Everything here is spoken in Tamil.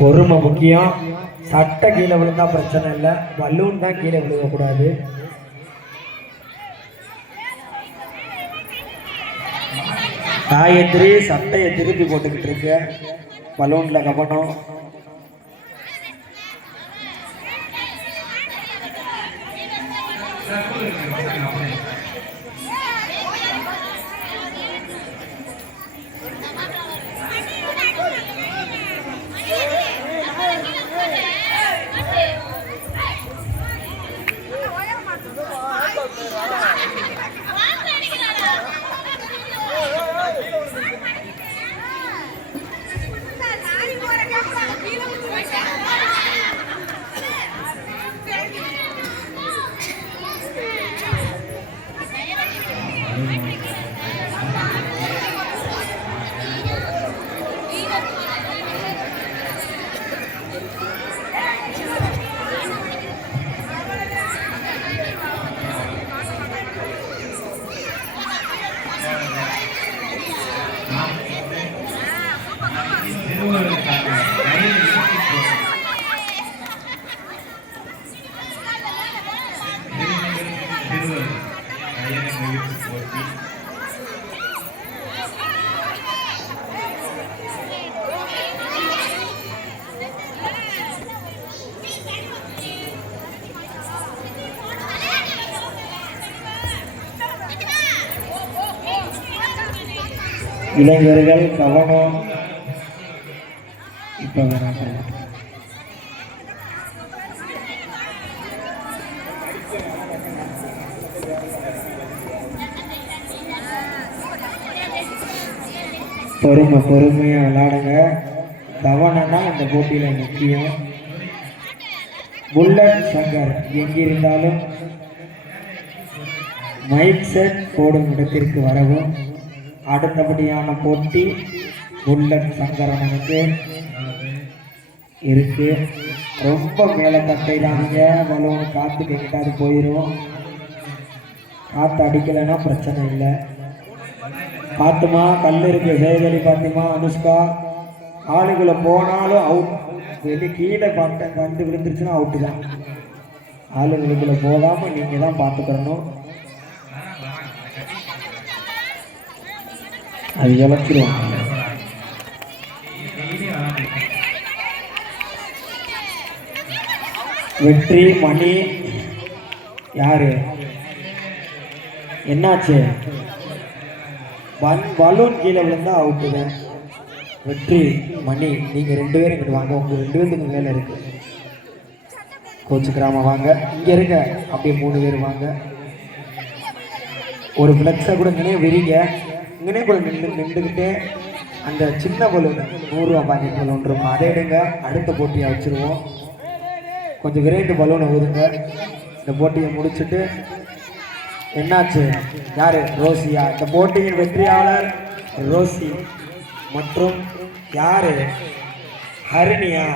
பொறுமை முக்கியம். சட்டை கீழே விழுந்தா பிரச்சனை இல்லை, பலூன் தான் கீழே விழுகக்கூடாது. காயத்ரி சட்டையை திருப்பி போட்டுக்கிட்டு இருக்க, பலூன்ல கவனம். இளைஞர்கள் கவனம். இப்ப வராங்க. பொறுமையா விளையாடுங்க. கவனம்னா இந்த போட்டியில முக்கியம். புல்லட் சங்கர் எங்கிருந்தாலும் மைக் செட் போடும் இடத்திற்கு வரவும். அடுத்தபடியான போட்டி புல்லட் சங்கரனுக்கு இருக்கு. ரொம்ப மேலே தட்டைதாங்க, பலூன் காற்றுக்கு எங்கிட்டாவது போயிடும். காற்று அடிக்கலைன்னா பிரச்சனை இல்லை. பாத்துமா, கல் இருக்கு. ஜெயதலி பாத்திமா, அனுஷ்கா ஆளுகளை போனாலும் அவுட். வெளியே கீழே கண்டு விழுந்துருச்சுன்னா அவுட்டு தான். ஆளுங்களுக்குள்ள போகாம நீங்க தான் பார்த்துக்கிறணும். அது இழச்சிருவாங்க. வெற்றி மணி யாரு? என்னாச்சு? பலூன் கீழே விழுந்தா அவுட்டுங்க. வெற்றி மணி நீங்க 2 பேரும் இங்கிட்டு வாங்க. உங்க 2 பேருக்கு வேலை இருக்கு. கோச்சுக்கிறாம வாங்க. இங்க இருங்க. அப்படியே 3 பேர் வாங்க. ஒரு பிளக்ஸை கூட இங்கே விரிங்க. இங்கனே கூட நின்றுக்கிட்டே அந்த சின்ன பலூன் 100 ரூபா பாக்கெட் பலூன் இருக்கும், அதை எடுங்க. அடுத்த போட்டியை வச்சுருவோம். கொஞ்சம் விரைந்து பலூனை ஊதுங்க. இந்த போட்டியை முடிச்சுட்டு என்னாச்சு? யாரு? ரோசியா. இந்த போட்டியின் வெற்றியாளர் ரோசி. மற்றும் யாரு? ஹரிணியா.